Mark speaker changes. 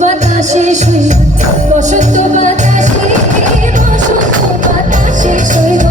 Speaker 1: বাতাসে শুই বসন্ত বাতাসে বসন্ত বাতাসে শুই